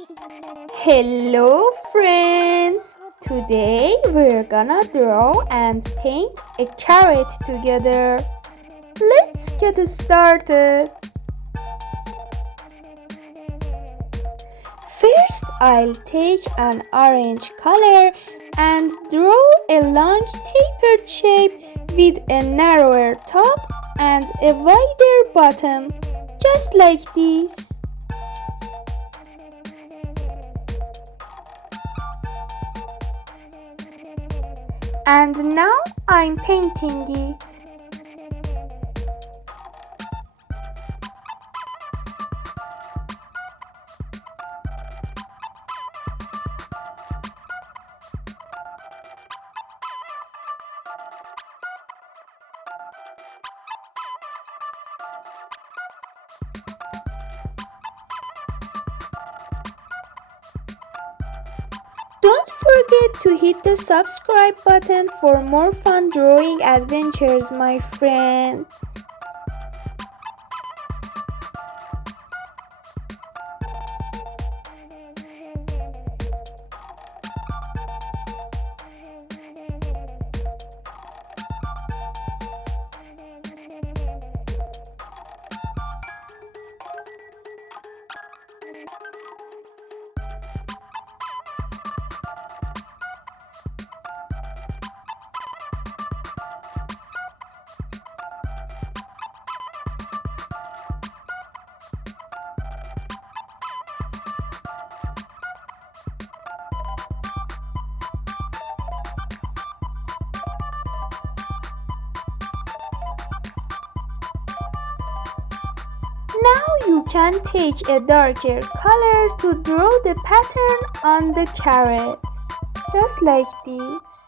Hello friends! Today we're gonna draw and paint a carrot together. Let's get started. First I'll take an orange color and draw a long tapered shape with a narrower top and a wider bottom, just like this. And now I'm painting it. Don't forget to hit the subscribe button for more fun drawing adventures, my friends. Now you can take a darker color to draw the pattern on the carrot, just like this.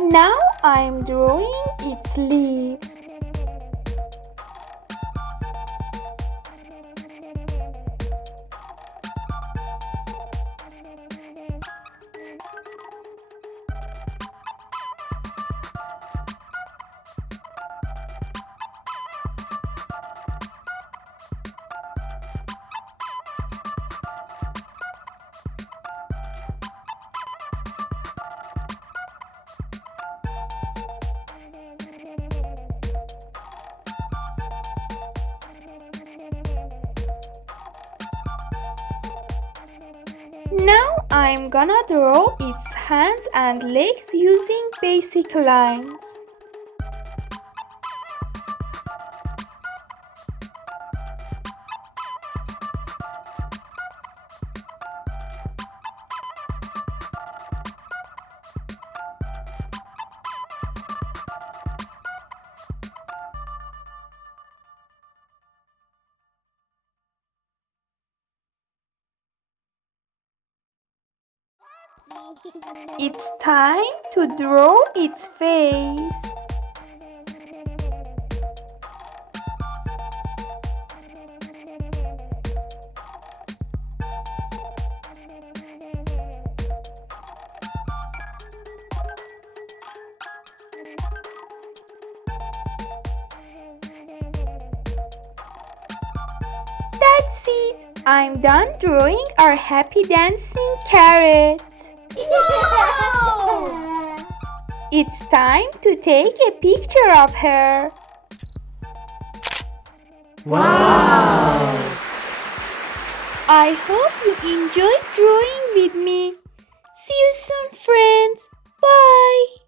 Now I'm drawing its leaves. Now I'm gonna draw its hands and legs using basic lines. It's time to draw its face. That's it! I'm done drawing our happy dancing carrot. Wow! It's time to take a picture of her. Wow! I hope you enjoyed drawing with me. See you soon, friends. Bye!